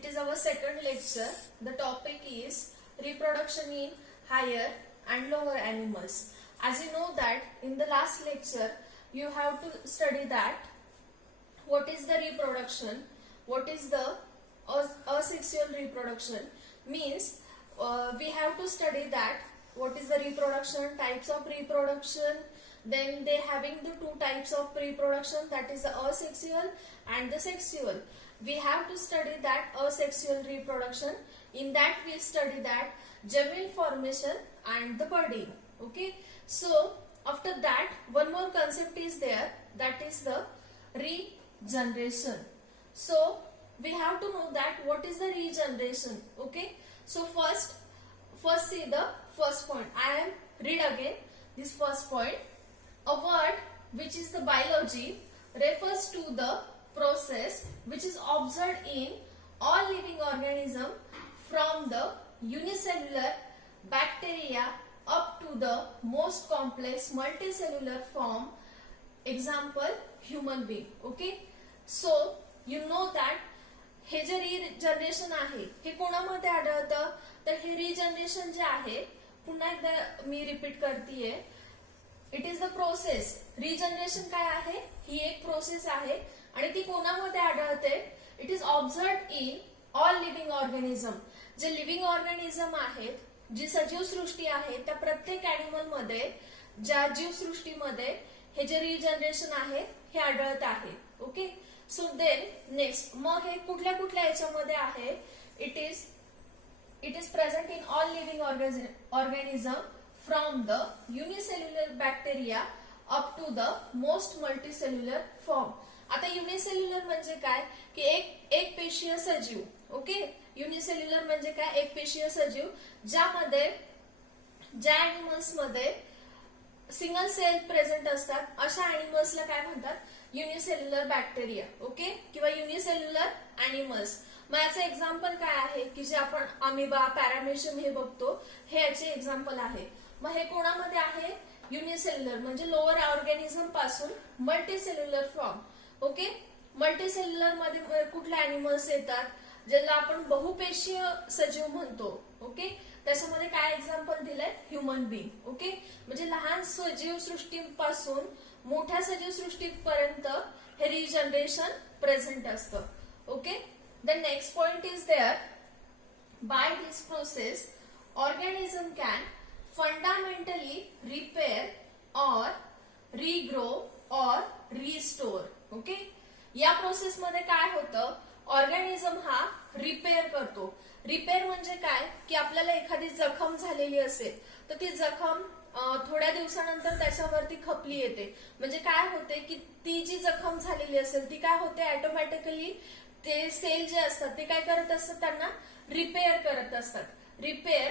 It is our second lecture. The topic is reproduction in higher and lower animals. As you know that in the last lecture you have to study that what is the reproduction, what is the asexual reproduction, means we have to study that what is the reproduction, types of reproduction, then they having the two types of reproduction, that is the asexual and the sexual. We have to study that asexual reproduction. In that we study that juvenile formation and the budding. Okay, so after that one more concept is there, that is the regeneration. So we have to know that what is the regeneration. Okay, so first see the first point. I am read again this first point. A word which is the biology refers to the process which is observed in all living organisms from the unicellular bacteria up to the most complex multicellular form, example human being. Okay, so you know that हे जे regeneration आहे हे कोणामध्ये आढळतं, तर हे regeneration जे आहे, पुन्हा एकदा मी रिपीट करतेय, it is the process. Regeneration काय आहे, ही एक प्रोसेस आहे आणि ती कोणामध्ये आढळते, it is observed in all living organism. जे लिव्हिंग ऑर्गॅनिझम आहेत, जी सजीव सृष्टी आहे, त्या प्रत्येक एनिमल मध्ये, ज्या जीवसृष्टीमध्ये हे जे रिजनरेशन आहे हे आढळत आहे. ओके, सो देन नेक्स्ट, मग हे कुठल्या कुठल्या याच्यामध्ये आहे, it is present in all living organism from the unicellular bacteria up to the most multicellular form. आता युनिसेल्युलर म्हणजे काय, की एक पेशीय सजीव. ओके, युनिसेल्युलर म्हणजे काय, एक पेशीय सजीव, ज्यामध्ये ज्या एनिमल्स मध्ये सिंगल सेल प्रेझेंट असतात, अशा एनिमल्सला काय म्हणतात, युनिसेल्युलर बॅक्टेरिया. ओके, किंवा युनिसेल्युलर एनिमल्स. मग याचं एक्झाम्पल काय आहे, की जे आपण अमिबा, पॅरामेशियम हे बघतो, हे याचे एक्झाम्पल आहे. मग हे कोणामध्ये आहे, युनिसेल्युलर म्हणजे लोअर ऑर्गॅनिझम पासून मल्टीसेल्युलर फॉर्म. ओके, मल्टीसेल्युलर मध्ये कुठले एनिमल्स येतात, ज्याला आपण बहुपेशीय सजीव म्हणतो. ओके, त्याच्यामध्ये काय एक्झाम्पल दिलंय, ह्युमन बीइंग. ओके, म्हणजे लहान सजीव सृष्टीपासून मोठ्या सजीव सृष्टीपर्यंत हे रिजनरेशन प्रेझेंट असतं. Okay, the next point is there, by this process organism can fundamentally repair or regrow or restore. Okay, या प्रोसेस मध्ये काय होतं, ऑर्गॅनिझम हा रिपेअर करतो. रिपेअर म्हणजे काय, की आपल्याला एखादी जखम झालेली असेल तर ती जखम थोड्या दिवसानंतर त्याच्यावरती खपली येते. म्हणजे काय होते, की ती जी जखम झालेली असेल ती काय होते, ऑटोमॅटिकली ते सेल जे असतात ते काय करत असतात, त्यांना रिपेअर करत असतात. रिपेअर.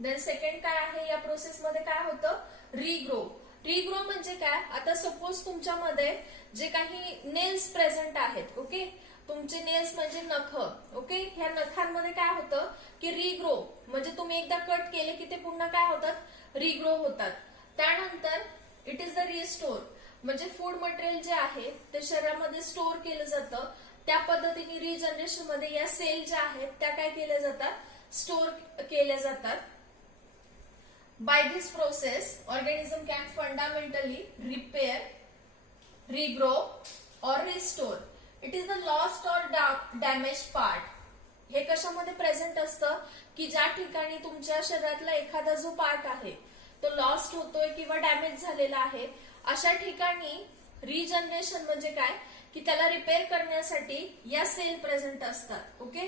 देन सेकंड काय आहे, या प्रोसेस मध्ये काय होतं, रिग्रो. रिग्रो म्हणजे काय, आता सपोज तुमच्यामध्ये जे काही नेल्स प्रेझेंट आहेत, ओके, तुमचे नेल्स म्हणजे नख. ओके, ह्या नखांमध्ये काय होतं, की रिग्रो म्हणजे तुम्ही एकदा कट केले की ते पुन्हा काय होतात, रिग्रो होतात. त्यानंतर इट इज द रिस्टोर, म्हणजे फूड मटेरियल जे आहे ते शरीरामध्ये स्टोअर केलं जातं. त्या पद्धतीने रिजनरेशन मध्ये या सेल ज्या आहेत त्या काय केल्या जातात, स्टोअर केल्या जातात. By this process organism can fundamentally repair, regrow or restore. It is the lost or damage part. हे कशामध्ये प्रेझेंट असतं, की ज्या ठिकाणी तुमच्या शरीरातला एखादा जो पार्ट आहे तो लॉस्ट होतोय किंवा डॅमेज झालेला आहे, अशा ठिकाणी रिजनरेशन म्हणजे काय, की त्याला रिपेअर करण्यासाठी या सेल प्रेझेंट असतात. ओके,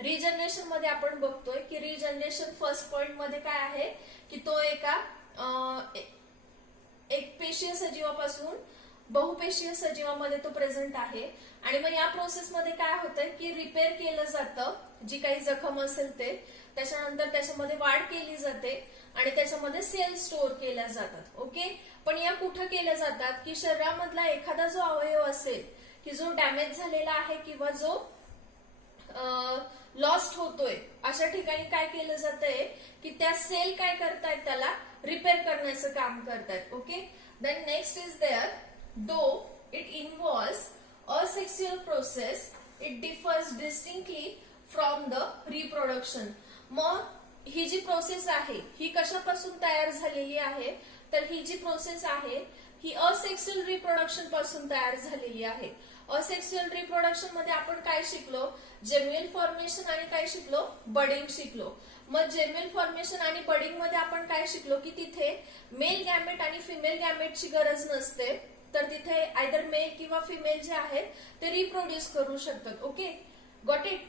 रिजनरेशन मध्ये आपण बघतोय की रिजनरेशन फर्स्ट पॉइंट मध्ये काय आहे, की तो एक पेशीय सजीवापासून बहुपेशीय सजीवामध्ये तो प्रेझेंट आहे. आणि मग या प्रोसेस मध्ये काय होतंय, की रिपेअर केलं जातं जी काही जखम असेल ते, त्याच्यानंतर त्याच्यामध्ये वाढ केली जाते आणि त्याच्यामध्ये सेल स्टोअर केल्या जातात. ओके, पण या कुठं केल्या जातात, की शरीरामधला एखादा जो अवयव असेल की जो डॅमेज झालेला आहे किंवा जो लॉस्ट होतोय, अशा ठिकाणी काय केलं जातंय, की त्या सेल काय करतायत, त्याला रिपेअर करण्याचं काम करतायत. Okay, then next is there, though it involves asexual process, it differs distinctly from the reproduction. मग ही जी प्रोसेस आहे ही कशापासून तयार झालेली आहे, तर ही जी प्रोसेस आहे ही असेक्सुअल रिप्रोडक्शन पासून तयार झालेली आहे. असेक्सुअल रिप्रोडक्शन मध्ये आपण काय शिकलो, जेम्युअल फॉर्मेशन आणि काय शिकलो, बडिंग शिकलो. मग जेम्युअल फॉर्मेशन आणि बडिंग मध्ये आपण काय शिकलो की तिथे मेल गॅमेट आणि फिमेल गॅमेटची गरज नसते, तर तिथे आयदर मेल किंवा फिमेल जे आहेत ते रिप्रोड्यूस करू शकतात. Okay, got it.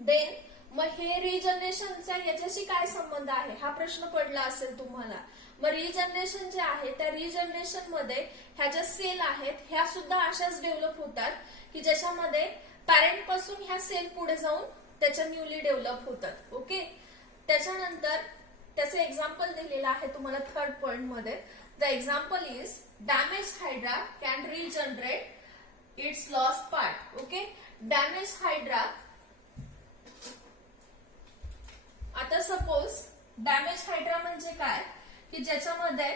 देन मग हे रिजनरेशनचा याच्याशी काय संबंध आहे हा प्रश्न पडला असेल तुम्हाला. मग रिजनरेशन जे आहे त्या रिजनरेशन मध्ये ह्या ज्या सेल आहेत ह्या सुद्धा अशाच डेव्हलप होतात की ज्याच्यामध्ये पॅरेंट पासून ह्या सेल पुढे जाऊन त्याच्या न्यूली डेव्हलप होतात. ओके, त्याच्यानंतर त्याचं एक्झाम्पल दिलेलं आहे तुम्हाला थर्ड पॉइंट मध्ये. The example is damage hydra can regenerate it's lost part. Okay, damage hydra, आता सपोज डॅमेज हायड्रा म्हणजे काय की ज्याच्यामध्ये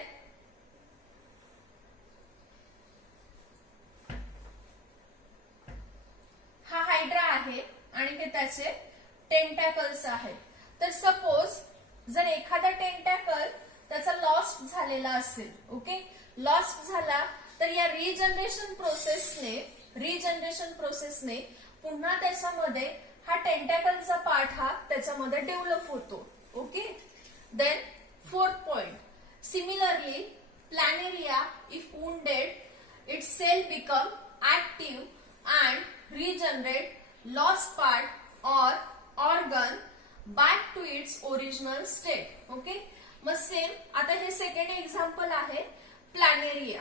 हा हायड्रा आहे आणि हे त्याचे टेंटॅकल्स आहेत. तर सपोज जर एखादा टेंटॅकल त्याचा लॉस्ट झालेला असेल, ओके, लॉस्ट झाला तर या रिजनरेशन प्रोसेसने पुन्हा त्याच्यामध्ये हा टेंटॅकलचा पार्ट हा त्याच्यामध्ये डेव्हलप होतो. Okay, then fourth point, similarly planaria if wounded its cell become active and regenerate lost part or organ back to its original state. Okay, मग सेम आता हे सेकंड एक्झाम्पल आहे प्लॅनेरिया.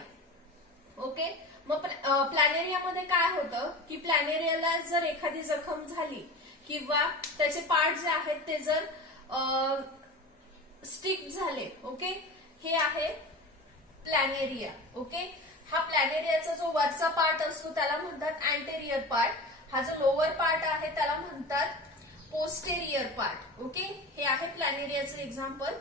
ओके, मग प्लॅनेरियामध्ये काय होतं की प्लॅनेरियाला जर एखादी जखम झाली किंवा त्याचे पार्ट जे आहेत ते जर स्टिक झाले, ओके, हे आहे प्लॅनेरिया. ओके, हा प्लॅनेरियाचा जो वरचा पार्ट असतो त्याला म्हणतात अँटेरियर पार्ट, हा जो लोअर पार्ट आहे त्याला म्हणतात पोस्टेरियर पार्ट. ओके, हे आहे प्लॅनेरियाचं एक्झाम्पल.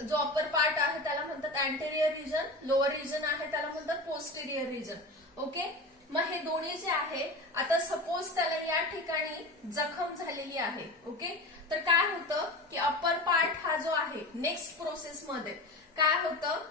जो अपर पार्ट आहे त्याला म्हणतात अँटेरियर रिजन, लोअर रिजन आहे त्याला म्हणतात पोस्टेरियर रिजन. ओके, मग हे दोन्ही जे आहे, आता सपोज त्याला या ठिकाणी जखम झालेली आहे. ओके, तर काय होतं की अपर पार्ट हा जो आहे नेक्स्ट प्रोसेस मध्ये काय होतं,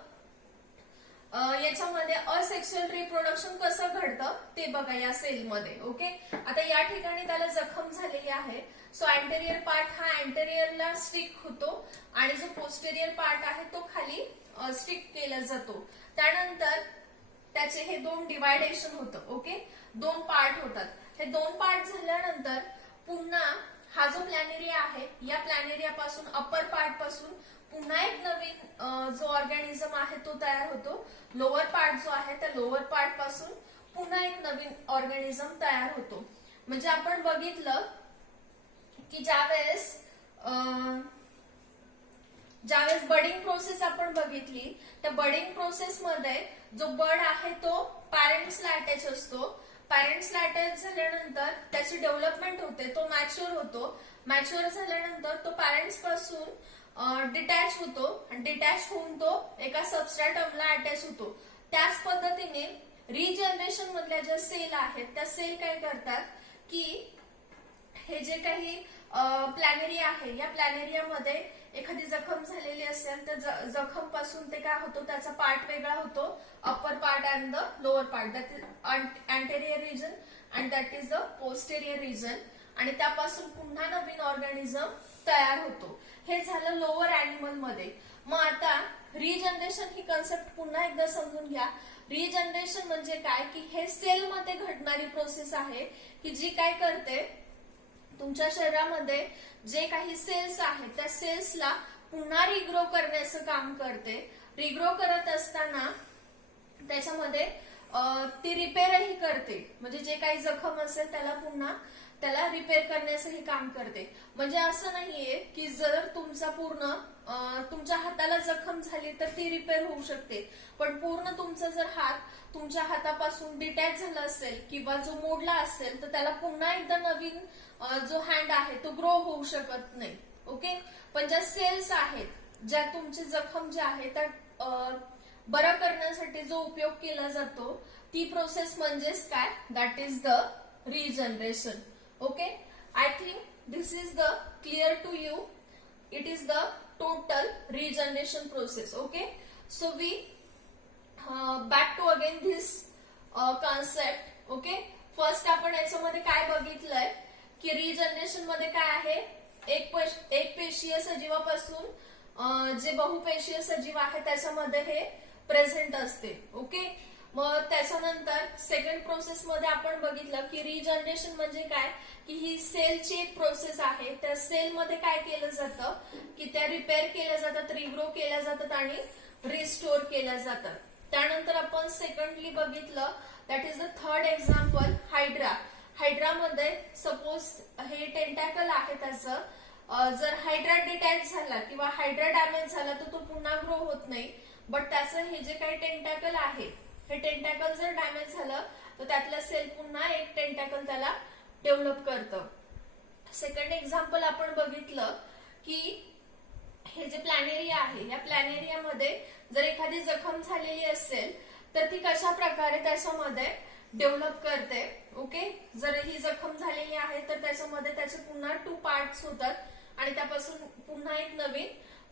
याच्यामध्ये असेक्सुअल रिप्रोडक्शन कसं घडतं ते बघा या सेलमध्ये. ओके, आता या ठिकाणी त्याला जखम झालेली आहे, सो अँटेरियर पार्ट हा अँटेरियरला स्टिक होतो आणि जो पोस्टेरियर पार्ट आहे तो खाली स्टिक केला जातो. त्यानंतर त्याचे हे दोन डिवायडेशन होतं. ओके, दोन पार्ट होतात. हे दोन पार्ट झाल्यानंतर पुन्हा हा जो प्लॅनेरिया आहे या प्लॅनेरिया पासून अपर पार्ट पासून पुन्हा एक नवीन जो ऑर्गॅनिझम आहे तो तयार होतो. लोअर पार्ट जो आहे त्या लोअर पार्ट पासून पुन्हा एक नवीन ऑर्गॅनिझम तयार होतो. म्हणजे आपण बघितलं की ज्यावेळेस बडिंग प्रोसेस आपण बघितली, त्या बडिंग प्रोसेस मध्ये जो बड आहे तो पॅरेंट्सला अटॅच असतो. पॅरेंट्सला अटॅच झाल्यानंतर त्याची डेव्हलपमेंट होते, तो मॅच्युअर होतो. मॅच्युअर झाल्यानंतर तो पॅरेंट्स पासून डिटॅच होतो आणि डिटॅच होऊन तो एका सबस्ट्रॅटमला अटॅच होतो. त्याच पद्धतीने रिजनरेशन मधल्या ज्या सेल आहेत त्या सेल काय करतात की हे जे काही प्लॅनेरिया आहे या प्लॅनेरियामध्ये एखादी जखम झालेली असेल तर जखम पासून ते काय होतो, त्याचा पार्ट वेगळा होतो, upper part and the lower part, that is anterior region and that is the posterior region, आणि त्यापासून पुन्हा नवीन ऑर्गॅनिझम तयार होतो. हे झालं लोअर अॅनिमल मध्ये. मग आता रिजनरेशन ही कन्सेप्ट पुन्हा एकदा समजून घ्या. रिजनरेशन म्हणजे काय की हे सेलमध्ये घडणारी प्रोसेस आहे की जी काय करते, तुमच्या शरीरामध्ये जे काही सेल्स आहेत त्या सेल्सला पुन्हा रिग्रो करण्याचं काम करते. रिग्रो करत असताना त्याच्यामध्ये ती रिपेअरही करते, म्हणजे जे काही जखम असेल त्याला पुन्हा त्याला रिपेअर करण्याचंही काम करते. म्हणजे असं नाहीये की जर तुमच्या हाताला जखम झाली तर ती रिपेअर होऊ शकते, पण पूर्ण तुमचा जर हात तुमच्या हातापासून डिटॅच झाला असेल किंवा जो मोडला असेल तर त्याला पुन्हा एकदा नवीन जो हँड आहे तो ग्रो होऊ शकत नाही. ओके, पण ज्या सेल्स आहेत ज्या तुमची जखम जे आहे त्या बरं करण्यासाठी जो उपयोग केला जातो ती प्रोसेस म्हणजेच काय, that is the regeneration. Okay, I think this is the clear to you. It is the total regeneration process. Okay, so we back to again this concept. Okay, first आपण याच्यामध्ये काय बघितलंय की रिजनरेशन मध्ये काय आहे, एक पेशीय सजीवापासून जे बहुपेशीय सजीव आहे त्याच्यामध्ये हे प्रेझेंट असते. ओके, मग त्याच्यानंतर सेकंड प्रोसेस मध्ये आपण बघितलं की रिजनरेशन म्हणजे काय की ही सेलची एक प्रोसेस आहे. त्या सेल मध्ये काय केलं जातं की त्या रिपेअर केल्या जातात, रिग्रो केल्या जातात आणि रिस्टोर केल्या जातात. त्यानंतर आपण सेकंडली बघितलं that is the third example hydra. हायड्रामध्ये सपोज हे टेंटॅकल आहे त्याचं, जर हायड्रा डिटॅच झाला किंवा हायड्रा डॅमेज झाला तर तो पुन्हा ग्रो होत नाही. बट त्याचं हे जे काही टेंटॅकल आहे हे टेंटॅकल जर डॅमेज झालं तर त्यातलं सेल पुन्हा एक टेंटॅकल त्याला डेव्हलप करतं. सेकंड एक्झाम्पल आपण बघितलं की हे जे प्लॅनेरिया आहे या प्लॅनेरियामध्ये जर एखादी जखम झालेली असेल तर ती कशा प्रकारे त्याच्यामध्ये डेव्हलप करते. ओके, जर ही जखम झालेली आहे तर त्याच्यामध्ये त्याचे पुन्हा 2 पार्ट्स होतात आणि त्यापासून पुन्हा एक नवीन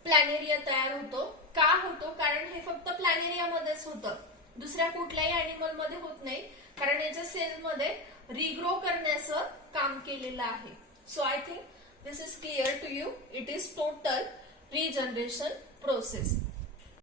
प्लॅनेरिया तयार होतो. का होतो, कारण हे फक्त प्लॅनेरियामध्येच होतं, दुसऱ्या कुठल्याही अॅनिमल मध्ये होत नाही, कारण याच्या सेलमध्ये रिग्रो करण्याचं काम केलेलं आहे. So I think this is clear to you. It is total regeneration process.